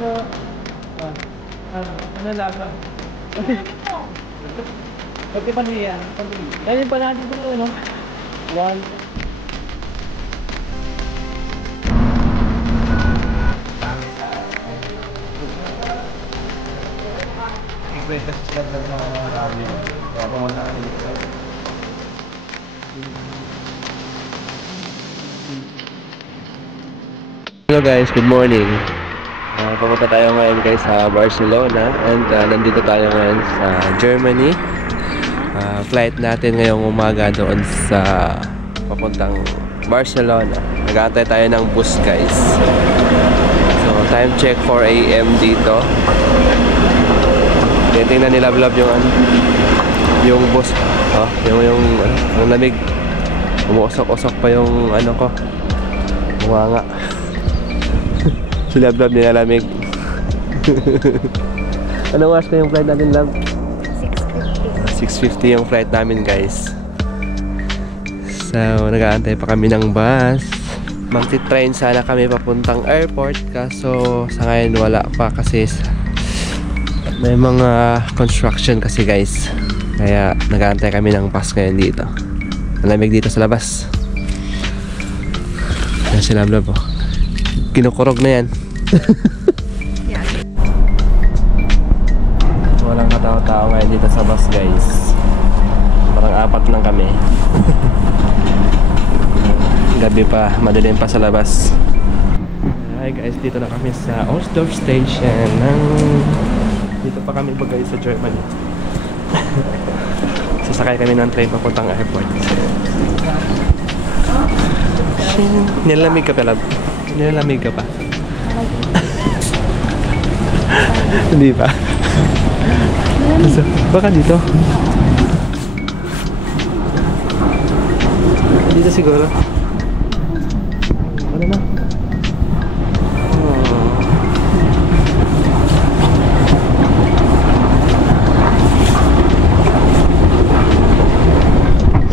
Ano lasa? Pati pa niya. Ayun pa natin ito, no? One. Hello guys, good morning. Pumunta tayo ngayon guys sa Barcelona and nandito tayo ngayon sa Germany. Flight natin ngayong umaga doon sa papuntang Barcelona. Nag-aantay tayo ng bus guys. So time check 4 AM dito. Tingnan nila vlog yung bus. Yung lamig. Umuusok-usok pa yung ano ko. Bunganga. Sila vlog nila lamig. Anong oras na yung flight natin, love? 6:50 yung flight namin, guys. So, nag-aantay pa kami ng bus. Magti-train sana kami papuntang airport. Kaso, sa ngayon wala pa kasi may mga construction kasi, guys. Kaya, nag-aantay kami ng bus ngayon dito. Malamig dito sa labas. Yan sila vlog, oh. Kinukurog na yan. Walang katao-tao ngayon dito sa bus, guys. Parang apat lang kami. Gabi pa, madilim pa sa labas. Hi guys, dito na kami sa Ohlsdorf Station. Dito pa kami bagay sa Germany. Sasakay kami ng train papuntang airport. Nilalamig ka pa, love? Nilalamig ka pa? Hindi pa? So, baka dito? Dito siguro? Ano na?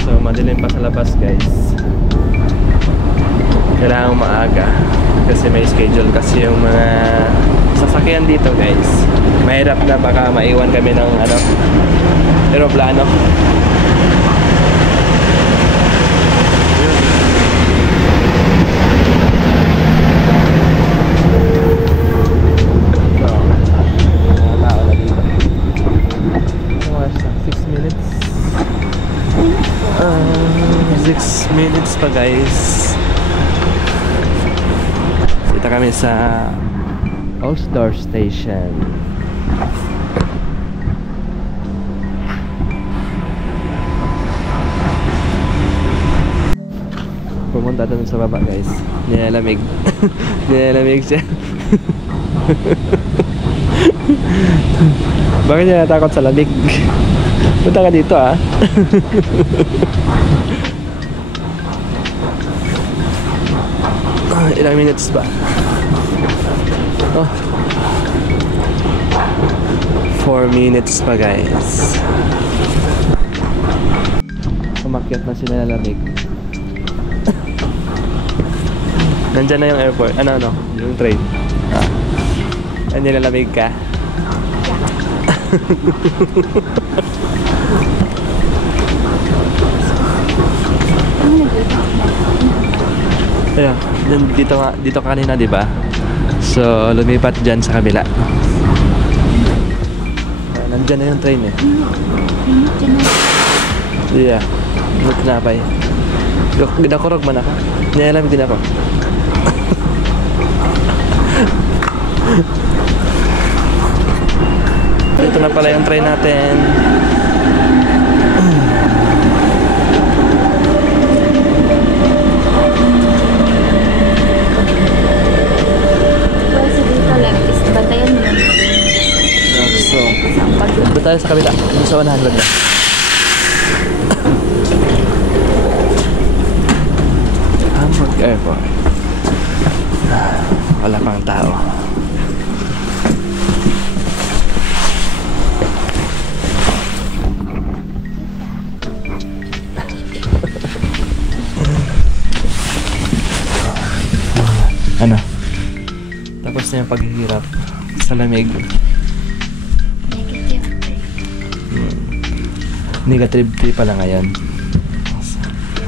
So, madilim pa sa labas, guys. Kailangan maaga kasi may schedule kasi yung mga sasakyan dito, guys. Mahirap na baka maiwan kami ng aeroplano. Tao na dito. 6 minutes. 6 minutes pa, guys. Dito kami sa Ohlsdorf Station. Pumunta doon sa baba, guys. Nilalamig. Nilalamig siya. Bakit niya natakot sa lamig? Punta ka dito, ah. Ilang minutes ba? Oh, 4 minutes pa, guys. Umakyat na sila na lamig. Nandyan na yung airport. Ano? Yung train. Nilalamig ka? Ayan, dito kanina, di ba? So, lumipat dyan sa kabila. Nandyan na yung train, eh. Yeah. Look na pa, eh. Ginakurog man ako. Nilalamig din ako. Ito na pala yung train natin. Doon tayo sa kabila. Doon sa 100 na. Hamburg Airport. Wala pang tao. Ano? Tapos na yung paghihirap. Sa lamig. Negative 3. Negative 3 pala ngayon.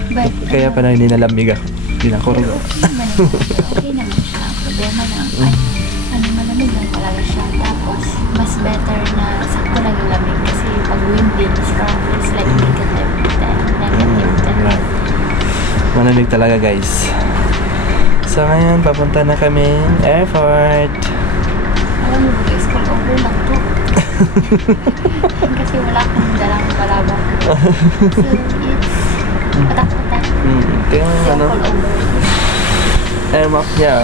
But, Kaya pala hindi nalamig ako. Hindi na ako rugo. Okay naman siya. Problema lang. Ay, malamig lang talaga siya. Tapos, mas better na sakto lang yung lamig. Kasi pag windy, it's like negative 10. Negative 10. Malamig talaga guys. So ngayon, papunta na kami airport. Alam mo, guys, pag over lang to. Kasi wala akong dalang balabang. So, it's patak-patak. Ito yung Kasi ano, all over. air map niya.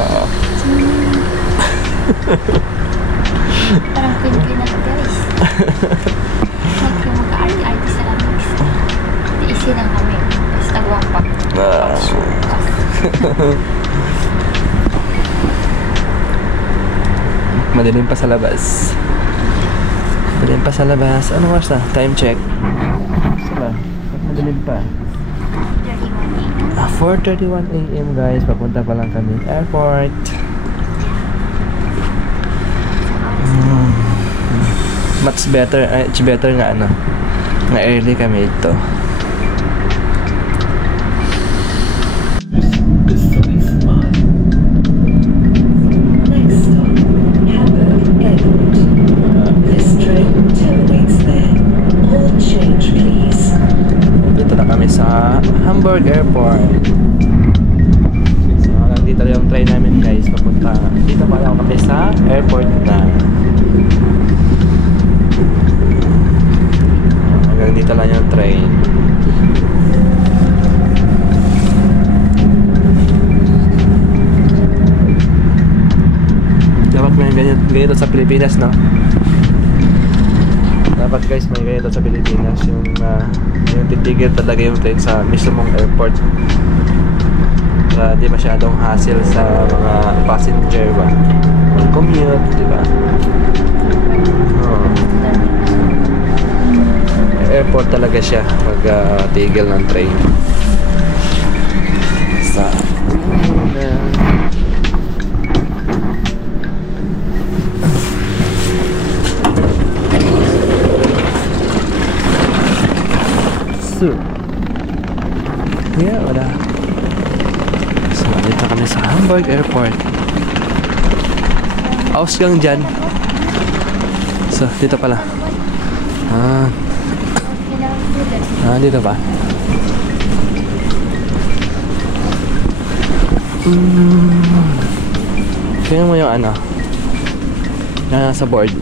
Parang queen-queen na guys. Huwag yung magka-arty-arty sa lamig. Tiisin lang kami. Tapos nagwampak. Madilim pa sa labas. Madilim pa sa labas. Ano oras na? Time check. Saba? Madilim pa. 4:31 AM guys. Papunta pa lang kami airport. Much better. It's better nga ano. Nga early kami ito. Dito na kami sa Hamburg Airport. So hanggang dito yung train namin guys. Papunta. Dito pa lang kami sa airport na. Hanggang dito lang yung train. Dapat may ganito sa Pilipinas, no? Dapat guys may ganito sa Pilipinas yung titigil talaga yung train sa mismong airport para di masyadong hassle sa mga passenger ba ang commute, di ba? Airport talaga siya pag tigil ng train sa yeah, wala. So, dito kami sa Hamburg Airport. Ausgang dyan. So, dito pala. Dito pa. Tingnan mo yung ano. Yan nasa board.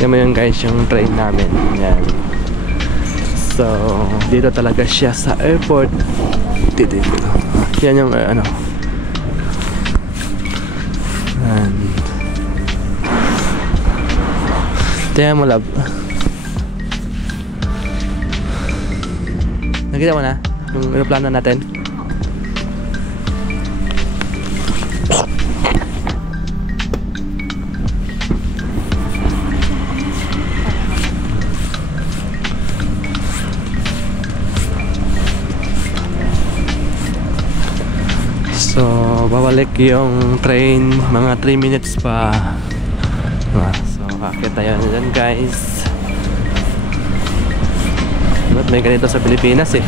Tingnan mo yung guys, yung train namin. Yan. So, dito talaga siya sa airport. Dito. Yan yung ano. And tingnan mo, love. Nakita mo na yung aeroplano natin? So, babalik yung train mga 3 minutes pa. So, akit tayo na dyan guys. Ba't may ganito sa Pilipinas eh?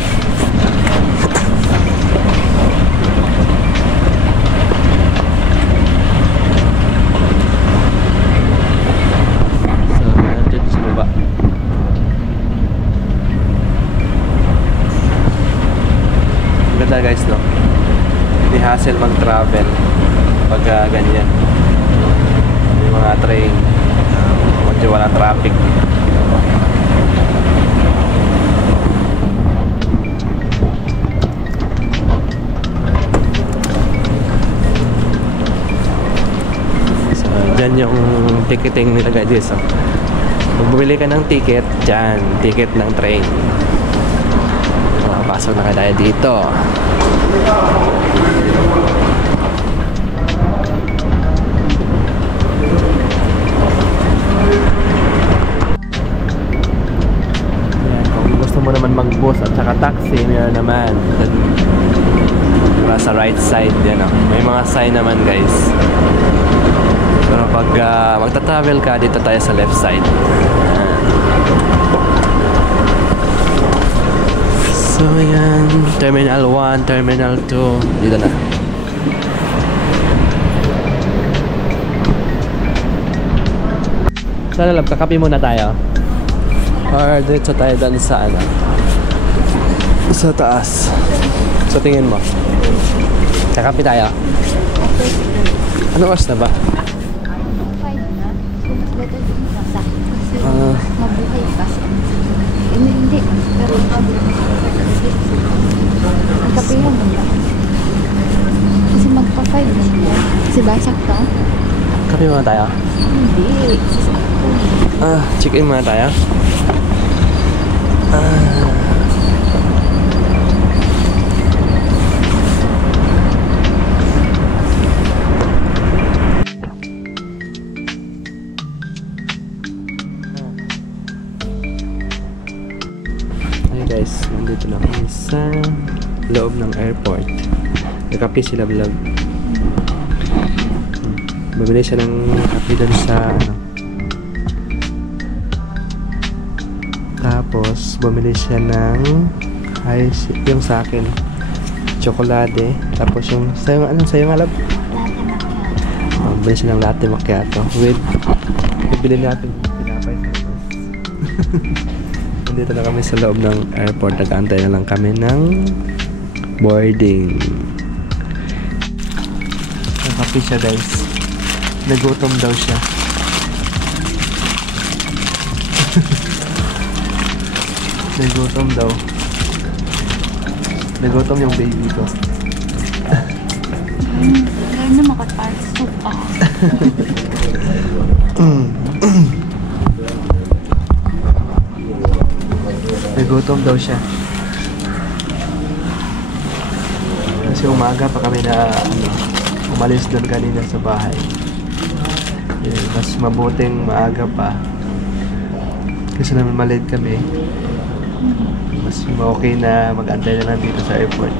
So, nandito sa baba. Ganda guys, no? Hindi hassle mag-travel pag ganyan. May mga train, medyo wala traffic. So, dyan yung ticketing nila guys. So, pag bumili ka ng ticket, dyan, ticket ng train. Pasok na tayo dito. Kung gusto mo naman mag-bus at saka taxi, meron naman. Diba, sa right side yan, may mga sign naman guys. Pero pag magta-travel ka, dito tayo sa left side. So yan, Terminal 1, Terminal 2, dito na. Sana lab, kakapi muna tayo. Or dito tayo doon sa ano, sa taas. So tingin mo, kakapi tayo. Ano oras na ba? 5 na. So, mas better din yung sakto kasi mabuhay pa siya. Hindi. Pero magkapihan mo lang. Kasi magpa-5 na siya. Kasi ba sakto? Kapi muna tayo. Hindi. Sakto. Check-in muna tayo. Guys, nandito na kami sa loob ng airport. Nagkape sila vlog. Bumili siya ng kape doon sa ano. Tapos bumili siya ng yung sa akin tsokolate. Tapos yung sa'yo nga lab? Latte macchiato. Bumili siya ng latte macchiato with bibili natin pinapay sa labas. Dito na kami sa loob ng airport. Nag-aantay na lang kami ng boarding. Nakapi siya guys. Nagutom daw siya. Nagutom daw. Nagutom yung baby ko. Kaya na makapag-soup ako. Nagutom daw siya. Kasi umaga pa kami na umalis doon kanina sa bahay. Mas mabuting maaga pa. Kasi naman malate kami. Mas okay na mag-antay na lang dito sa airport.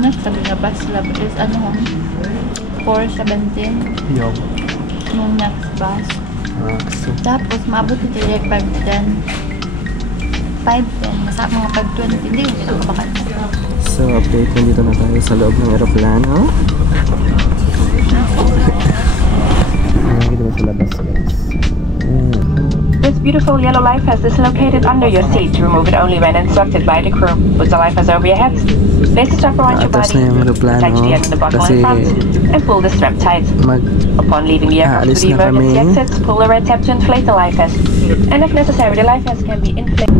Next sabi nga bus lab is 4:17 Yung. yung next bus. So, Tapos maabot ito yung 5:10. 5:10, nasa mga 5:20, hindi ko pinakabakal. so update, nandito na tayo sa loob ng aeroplano. Nandito na sa labas guys. This beautiful yellow life vest is located under your seat. Remove it only when instructed by the crew. Put the life vest over your head. Place the strap around your Atras body. na yung aeroplano Attach the end of the buckle kasi in front and pull the strap tight. Upon leaving the aircraft aalis to the na kami. emergency exits, pull the red tab to inflate the life vest. And if necessary, the life vest can be inflated.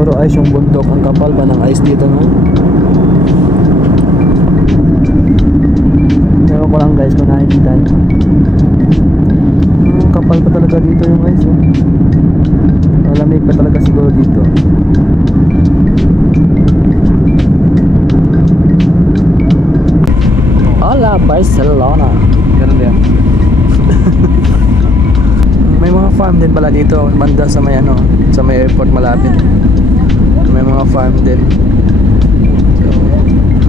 Puro ice yung bundok. Ang kapal ba ng ice dito, no? Ewan ko lang guys kung nakikita nyo. Ang kapal pa talaga dito yung ice, oh. Malamig pa talaga siguro dito. Hola, Barcelona! Ganun yan. May mga farm din pala dito, banda sa may ano, sa may airport malapit. May mga farm din. So,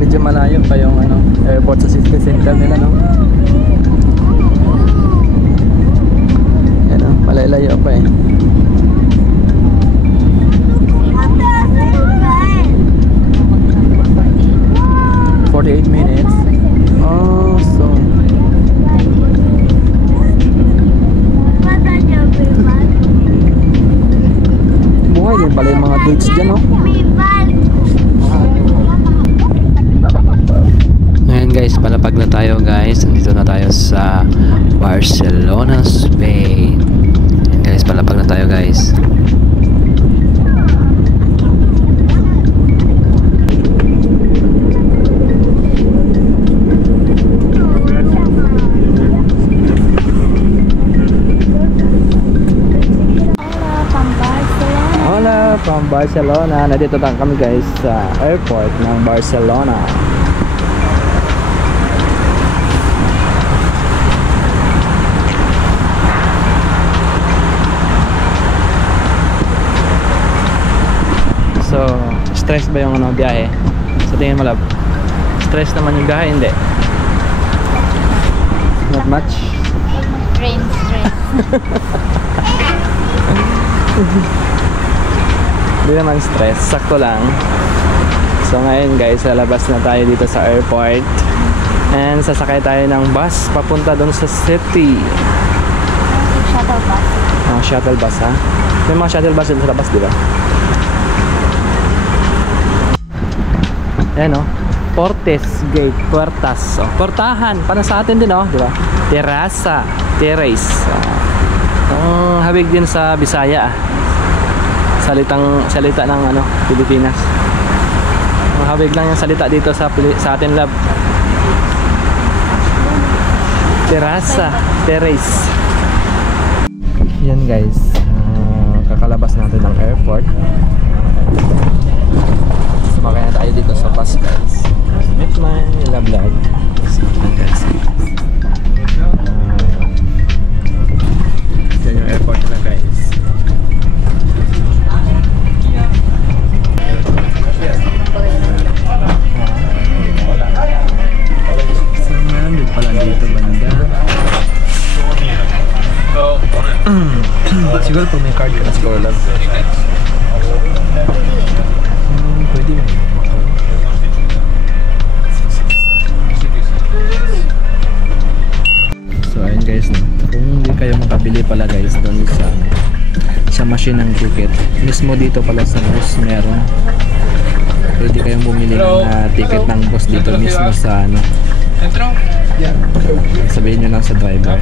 medyo malayo pa yung ano, airport sa city center nila, no? Yan, oh, malalayo pa eh. 48 minutes. Oh, so beach dyan, oh. Ngayon guys, palapag na tayo guys. Nandito na tayo sa Barcelona, Spain. Ngayon guys, palapag na tayo guys. Hola, from Barcelona. Nandito lang kami guys sa airport ng Barcelona. So, stress ba yung biyahe? Sa tingin mo, love? Stress naman yung biyahe, hindi? Not much? Rain stress. Hindi naman stress, sakto lang. So ngayon guys, lalabas na tayo dito sa airport. And sasakay tayo ng bus papunta doon sa city. Shuttle bus. Oh, shuttle bus ha? May mga shuttle bus dito sa labas, di ba? Ayan o, Portes Gate, Puertas. Oh, portahan, para sa atin din oh, di ba? Terasa, terrace. Habig din sa Bisaya ah. Salita ng Pilipinas. Habig lang yung salita dito sa atin, lab. Terasa, terrace. Yan guys, kakalabas natin ng airport. Sumakay na tayo dito sa bus guys. Meet my love vlog. So yan guys. Yan yung airport na guys. So nandun pala dito banda. Siguro pag may card ka na siguro lang. Pwede mo. So ayun guys, no? Kung hindi kayo makabili pala guys doon sa machine ng ticket, mismo dito pala sa bus meron. Pwede kayong bumili ng ticket ng bus dito mismo sa sabihin nyo lang sa driver.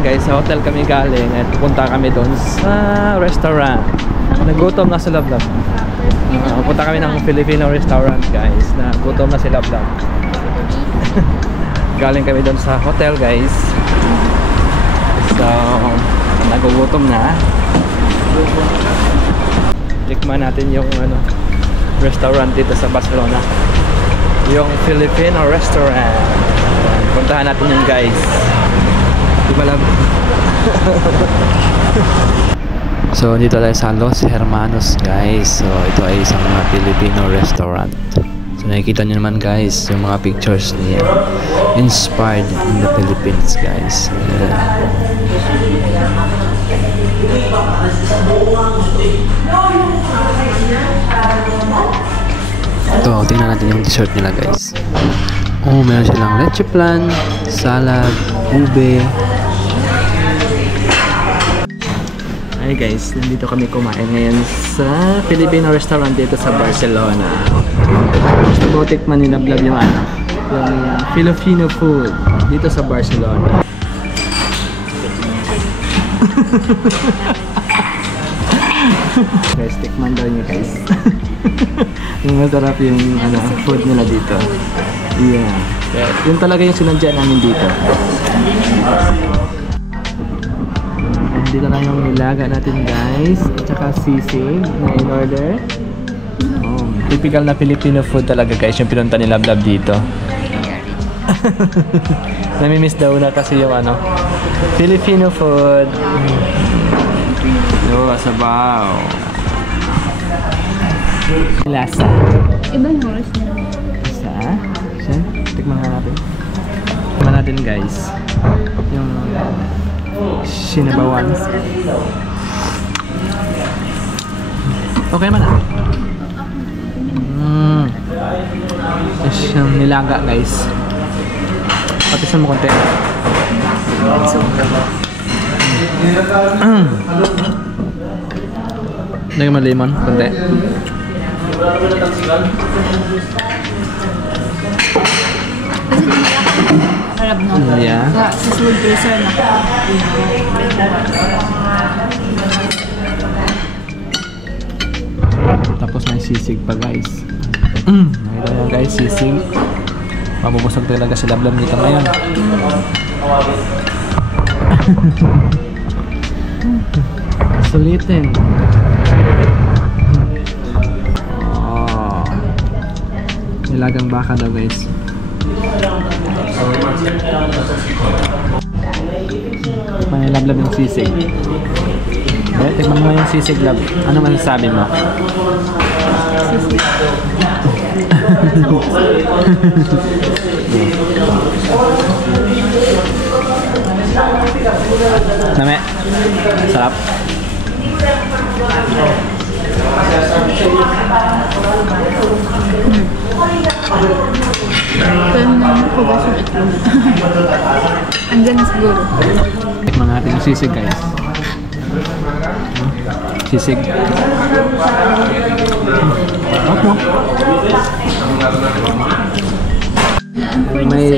Guys, sa hotel kami galing at pupunta kami doon sa restaurant. Nagutom na si Lablab. Punta kami ng Filipino restaurant guys. Nagutom na si Lablab. Galing kami doon sa hotel guys. So, nagugutom na. Tikman natin yung restaurant dito sa Barcelona. Yung Filipino restaurant. Puntahan natin yung guys. So dito tayo sa Los Hermanos guys. So ito ay isang Filipino restaurant. So nakikita nyo naman guys yung mga pictures niya. Inspired in the Philippines guys. Ito, tingnan natin yung dessert nila guys. Oh, meron silang leche plan, salad, ube. Ayun Hi guys, nandito kami kumain ngayon sa Filipino restaurant dito sa Barcelona. Gusto mo tikman ni Lablab yung ano, yung Filipino food dito sa Barcelona. Guys, tikman daw niyo guys. Yung masarap yung ano, food nila dito. Yeah. Yun talaga yung sinadya namin dito. Dito na yung nilaga natin guys, at saka sisig na in order. Oh, typical na Filipino food talaga guys yung pinunta ni Lablab dito. Namimiss daw na kasi yung ano, Filipino food. Oh, sabaw. Lasa. Ibang oras na. Lasa? Siya? Tikman nga natin. Tikman natin guys. Yung sinabawan. Okay man ah. Yung nilaga guys. Patisan mo konti. Lagyan mo lemon konti. Harap no? Yeah. Sa food freezer na. Tapos may sisig pa guys. Nakita nyo guys, sisig. Mabubusog talaga si Lablab dito ngayon. Sulitin. Oh. Nilagang baka daw guys. May Lablab yung sisig. Okay, tikman mo yung sisig, Lab. Ano man sabi mo? Name? Sarap? Andyan na siguro. Tikman natin yung sisig guys. Sisig.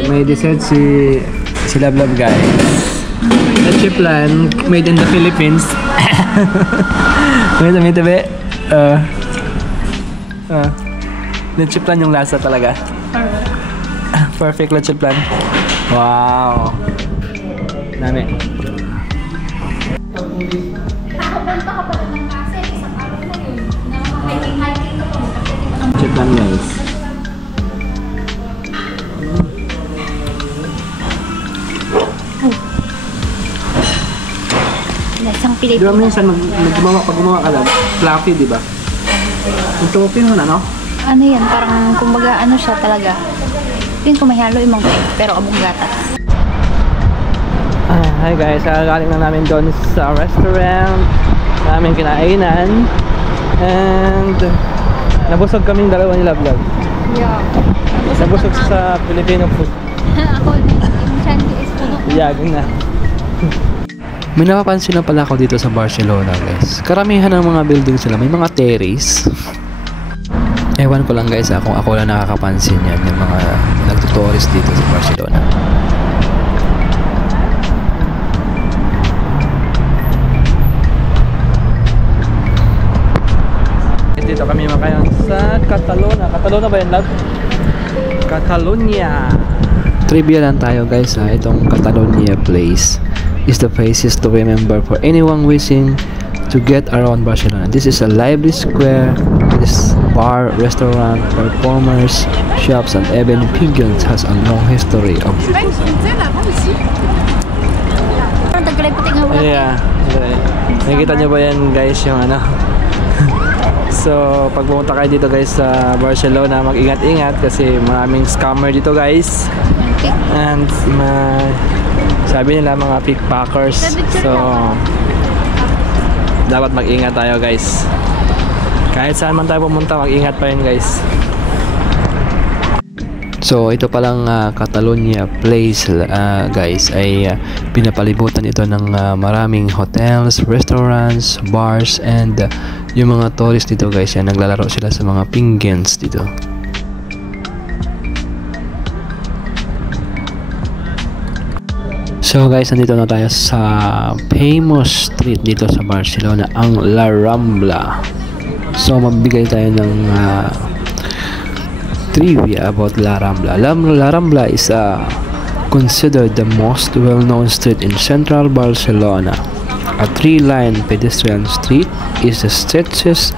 May dessert si Lablab guys. Leche plan made in the Philippines. May tabi. Leche plan yung lasa talaga. Perfect leche plan. Wow. Dami. Leche plan guys. Lasang Di ba Pilipino. minsan pag gumawa ka lang, fluffy, di ba? Yung topping nun, ano? Ano yan? Parang kumbaga ano siya talaga. Yung kumahalo yung mga pero abong gatas. Hi guys, galing na namin doon sa restaurant namin kinainan. And nabusog kaming dalawa ni Lablab. Yeah. Nabusog sa Filipino food. Ako na yung changi is puno. Iyagin na. May napapansin na pala ako dito sa Barcelona guys. Karamihan ng mga buildings sila may mga terrace. Ewan ko lang guys kung ako lang nakakapansin yan yung mga nagtutourist dito sa Barcelona. Dito kami makayon sa Catalonia. Catalonia ba yan, Lab? Catalonia. Trivia lang tayo guys ha. Itong Catalonia place is the places to remember for anyone wishing to get around Barcelona. This is a lively square. This bar, restaurant, performers, shops, and even pigeons has a long history of Yeah. Nakikita nyo ba yan guys yung ano? So pag pumunta kayo dito guys sa Barcelona, mag-ingat-ingat kasi maraming scammer dito guys. And sabi nila mga pickpackers. So dapat mag-ingat tayo guys. Kahit saan man tayo pumunta, mag-ingat pa rin guys. So ito palang Catalonia Place guys ay pinapalibutan ito ng maraming hotels, restaurants, bars and yung mga tourist dito guys yan naglalaro sila sa mga penguins dito. So guys, nandito na tayo sa famous street dito sa Barcelona, ang La Rambla. So magbigay tayo ng trivia about La Rambla. La Rambla is considered the most well-known street in central Barcelona. A three-line pedestrian street is stretches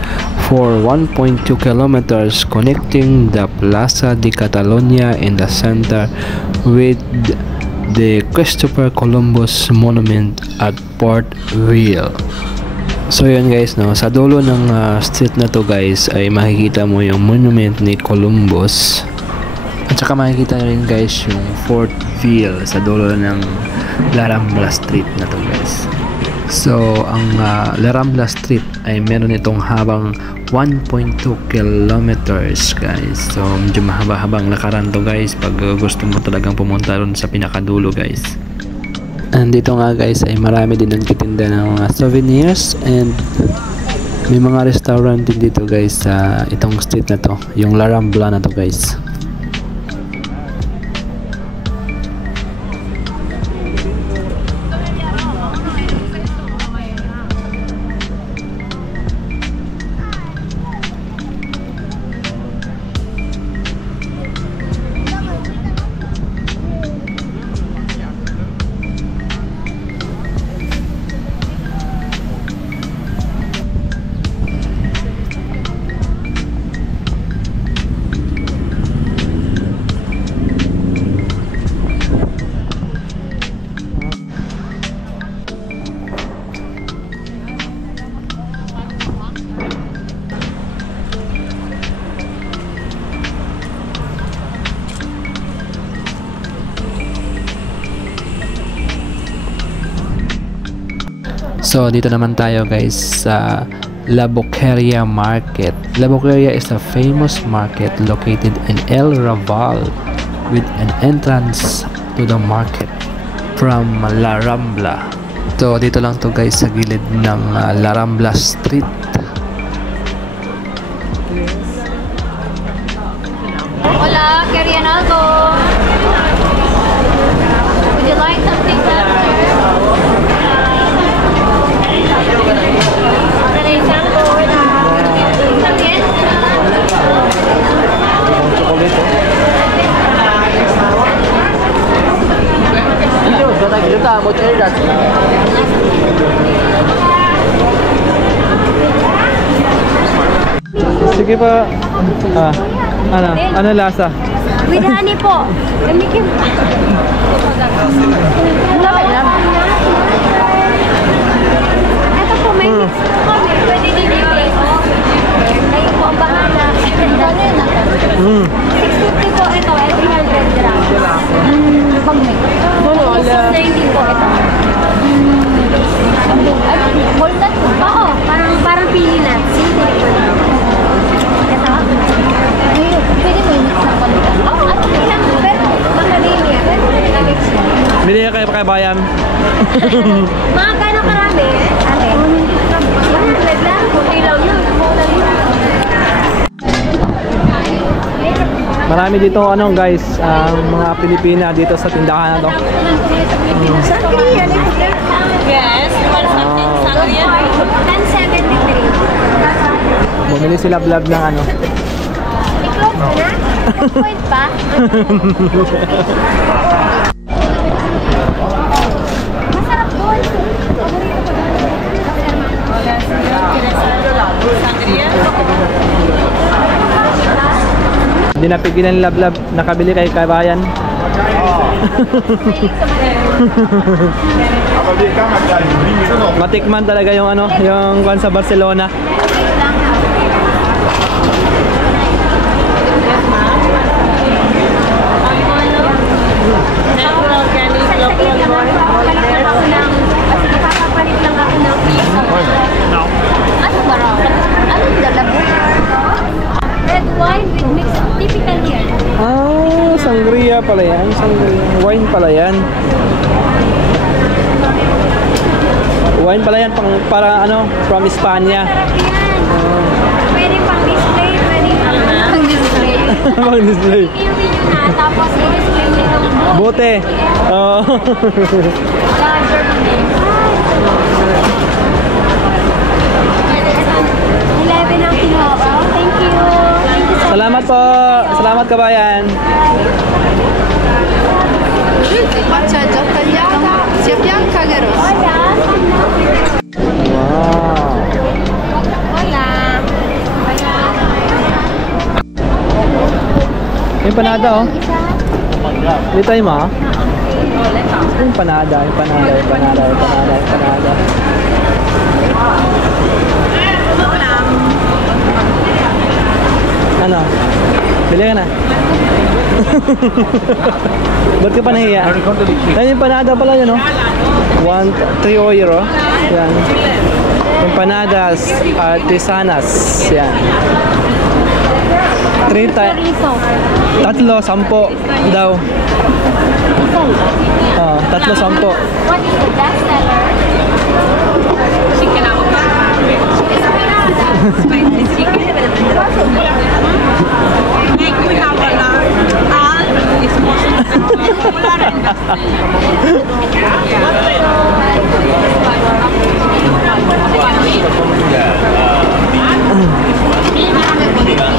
for 1.2 kilometers connecting the Plaza de Catalunya in the center with the Christopher Columbus Monument at Port Vale. So yun guys, no, sa dulo ng street na to guys ay makikita mo yung monument ni Columbus at saka makikita rin guys yung Fort Vale sa dulo ng La Rambla Street na to guys. So ang La Rambla Street ay meron itong habang 1.2 kilometers guys. So medyo mahaba-habang lakaran to guys pag gusto mo talagang pumunta ron sa pinakadulo guys. And dito nga guys ay marami din nagtitinda ng mga souvenirs and may mga restaurant din dito guys sa itong street na to, yung La Rambla na to guys. So dito naman tayo guys sa La Boqueria Market. La Boqueria is a famous market located in El Raval with an entrance to the market from La Rambla. So dito lang to guys sa gilid ng La Rambla Street. Hola, ¿querían algo? Would you like something better? Sige pa. Ano lasa? With honey po. Gamitin pa. Ito po, may mix po kami. Pwede din yung kayo po ang bahala. 650 po ito. 300 grams. Pag mix. Hindi po ito. Boltat po. Oo, parang pili nuts. Ito. Pwede mo yung mix na konti. Oo, ano lang. Pero makalinya. Bili ka kayo bayan. Mga gano'ng karami? Ate? 100 lang. Okay lang yun. Marami dito guys, mga Pilipina dito sa tindahan na to. Sangria. Yes. Sangria. 1073. Bumili sila vlog ng ano. I-close mo na? Point pa? Masarap doon. Sangria? Hindi napigilan lablab, nakabili kay kabayan. Matikman talaga yung ano, yung kwan sa Barcelona. Natural organic, local born. Papapalit lang ako ng piso. Ano ba raw? Anong dalabo? Red wine with mix of typical here. Ah, sangria pala yan. Sangria. Wine pala yan. Wine pala yan para ano, from Espanya. Pwede pang display, pwede pang display. Pang display. Iuwi nyo na, tapos i-display nyo yung book. Bote. Oo. Germany. 11 ang kinuha ko. Thank you. Thank you so Salamat po. Salamat kabayan. Wow. Hola. Empanada oh. Dito tayo ma. Empanada. Ano? Bili ka na. Ba't ka pa nahiya? Ay, empanada pala yun, no? 3 euro. Yan. Empanadas artesanas. Yan. 3 sampo daw. Tatlo sampo. What is the best seller? Chicken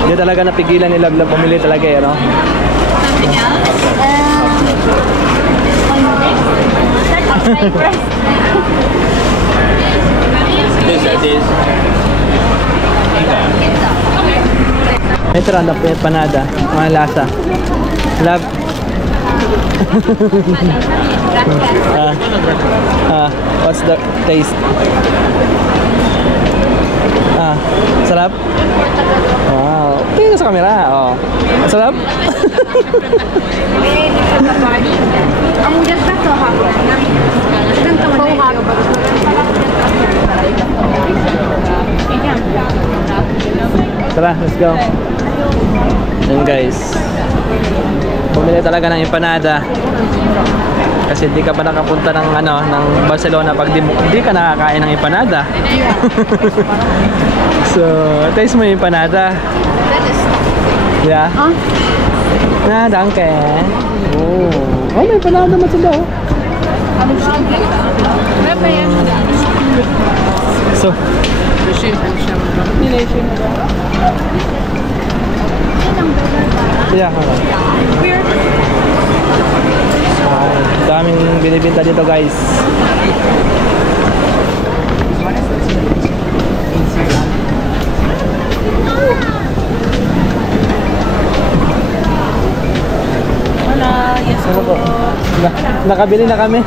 Hindi talaga napigilan ni Lablab pumili talaga eh, no? Ito lang na panada, mga lasa. Lab. What's the taste? Sarap? Wow. Tingnan ka sa camera. Oh. Sarap? Tara, let's go. Yan guys. Bumili talaga ng empanada. Kasi hindi ka pa nakapunta ng ng Barcelona pag di ka nakakain ng empanada. So, taste mo yung empanada. Yeah. Danke. Oh, may empanada naman sila. So, yeah, daming binibinta dito guys. Hola, yes po. Nakabili na kami.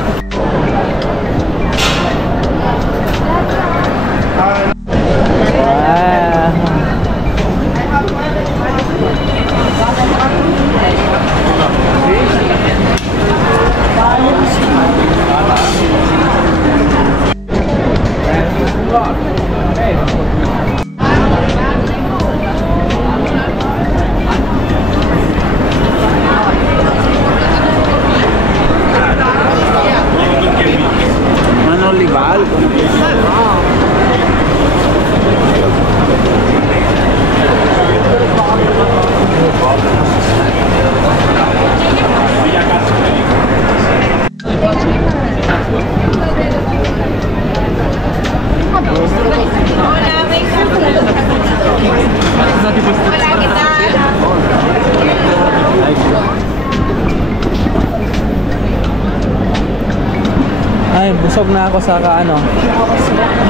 Ay, busog na ako sa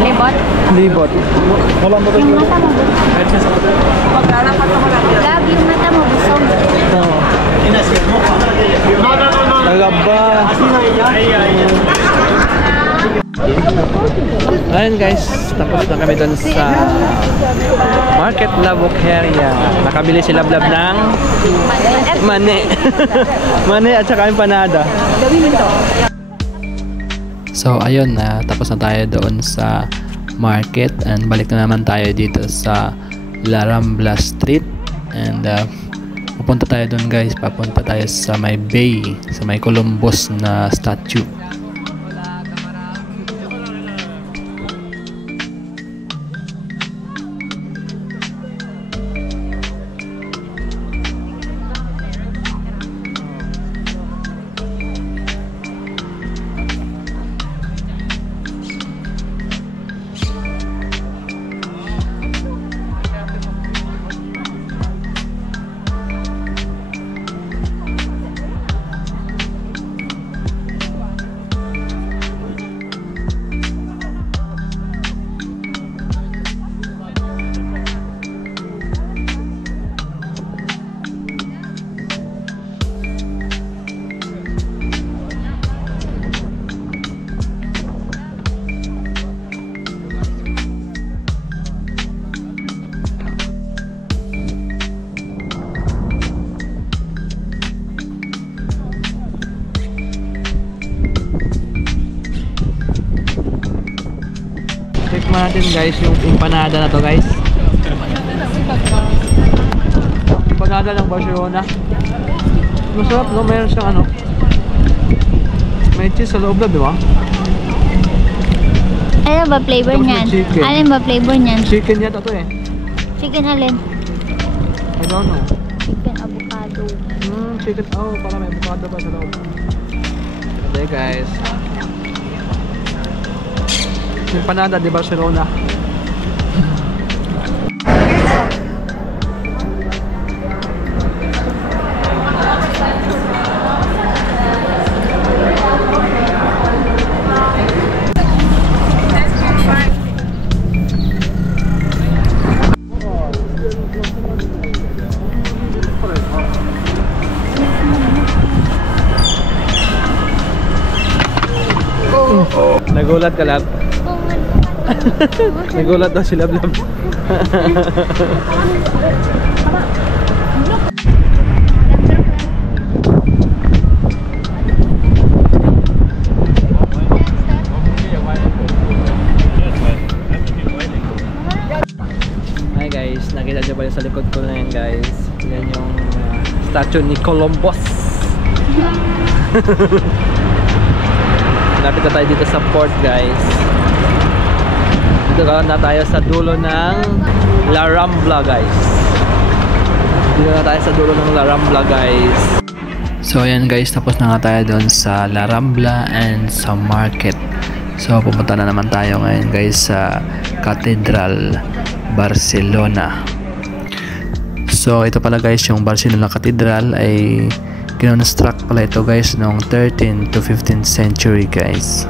Libot? libot. Wala mo Yung mata mo busog. Gab, yung mata mo busog. Tagaba. Ayun guys, tapos na kami dun sa Market La Boqueria. Nakabili si Lablab ng mani. Mani at saka empanada. So ayun na tapos na tayo doon sa market and balik na naman tayo dito sa La Rambla Street and papunta tayo doon guys, papunta tayo sa may bay, sa may Columbus na statue. Tikman natin guys yung empanada na to guys. Empanada ng Barcelona. Masarap no, mayroon siyang ano, may cheese sa loob na, di ba? Ano ba flavor Tapos may niyan? chicken. Alin ba flavor niyan? Chicken yata to eh. Chicken alin? I don't know. Chicken avocado. Chicken, oh, para may avocado pa sa loob. Okay guys, empanada de Barcelona. Nagulat ka, Lab? Nagulat daw si Lab. Hi guys, nakita niyo ba yung sa likod ko na yan guys? Yan yung statue ni Columbus. Lapit na tayo dito sa port guys. Dito na tayo sa dulo ng La Rambla guys. Dito na tayo sa dulo ng La Rambla guys. So ayan guys, tapos na nga tayo doon sa La Rambla and sa market. So pupunta na naman tayo ngayon guys sa Cathedral Barcelona. So ito pala guys, yung Barcelona Cathedral ay kinonstruct pala ito guys noong 13th to 15th century guys.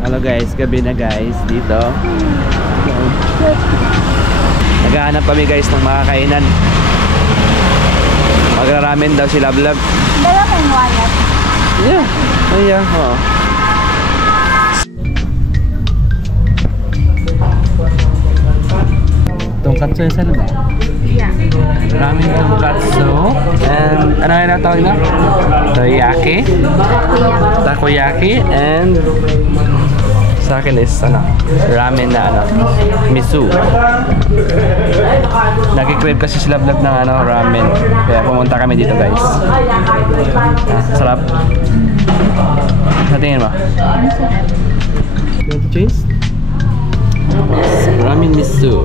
Hello guys, gabi na guys dito. Naghahanap kami guys ng makakainan. Magra-ramen daw si Lablab. Dala mo yung wallet. Yeah, ayan, oh. Tonkatsu yung saan ba? Yeah. Maraming tonkatsu. And ano yung tawag na? Teriyaki. Takoyaki. And sa akin is ano, ramen na ano, miso. Nag-crave kasi sila vlog ng ano, ramen. Kaya pumunta kami dito guys. Sarap. Sa tingin mo? You want to taste? Ramen miso.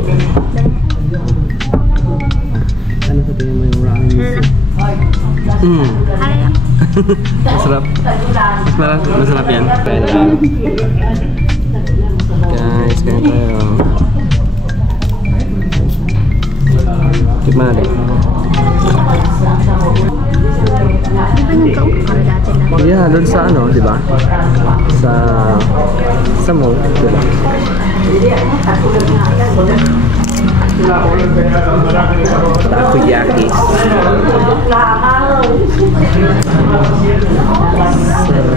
Ano sa tingin mo yung ramen miso? Masarap. Masarap yan. Guys, kaya tayo. Tikman natin. Yeah, doon sa ano, di ba? Sa mall, di ba? Takoyaki.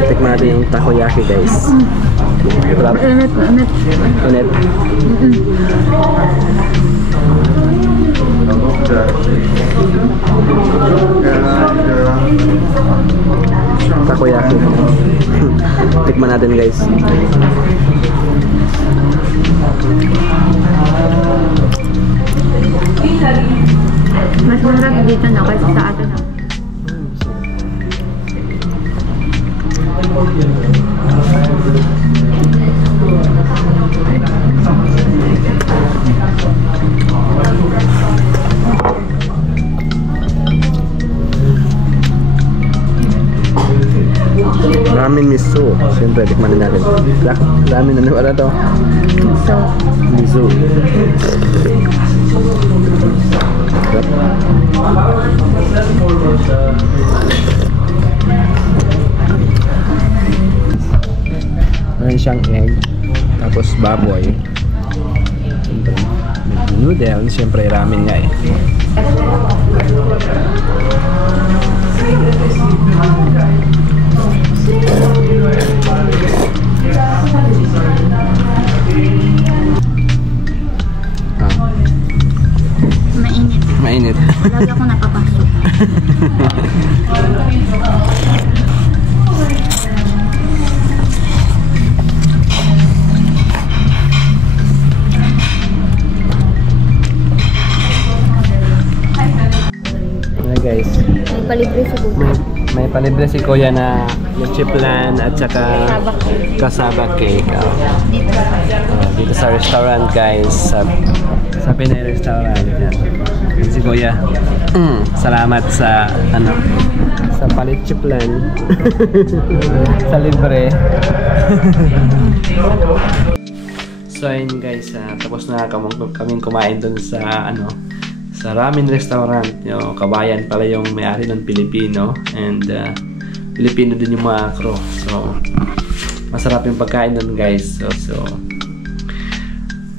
Tikman natin yung takoyaki guys. Unit. Takoyaki. Tikman natin guys. Mas masarap dito na kaysa sa atin na. Ramen miso. Siyempre, tikman na natin. Ramen ano ba to? So, Miso. Sarap. Meron siyang egg. Tapos baboy. Siyempre, may noodle. Siyempre, ramen nga eh. mainit. Mainit. Lagi ako napapasok. Hi guys. May palibre sa buhay. May palibre si Kuya na leche flan at saka cassava cake. Dito sa restaurant guys, sa Pinay restaurant. Yan. Si Kuya. Salamat sa sa leche flan. Sa libre. So ayun guys, tapos na kaming kumain dun sa sa ramen restaurant. Yung kabayan pala yung may-ari ng Pilipino, and Pilipino din yung mga crew. So masarap yung pagkain dun guys. So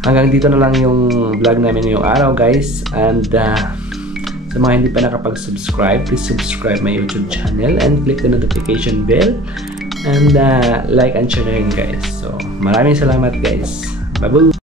hanggang dito na lang yung vlog namin ngayong araw guys, and sa mga hindi pa nakapag-subscribe, please subscribe my YouTube channel and click the notification bell, and like and share na rin guys. So maraming salamat guys. Bye-bye.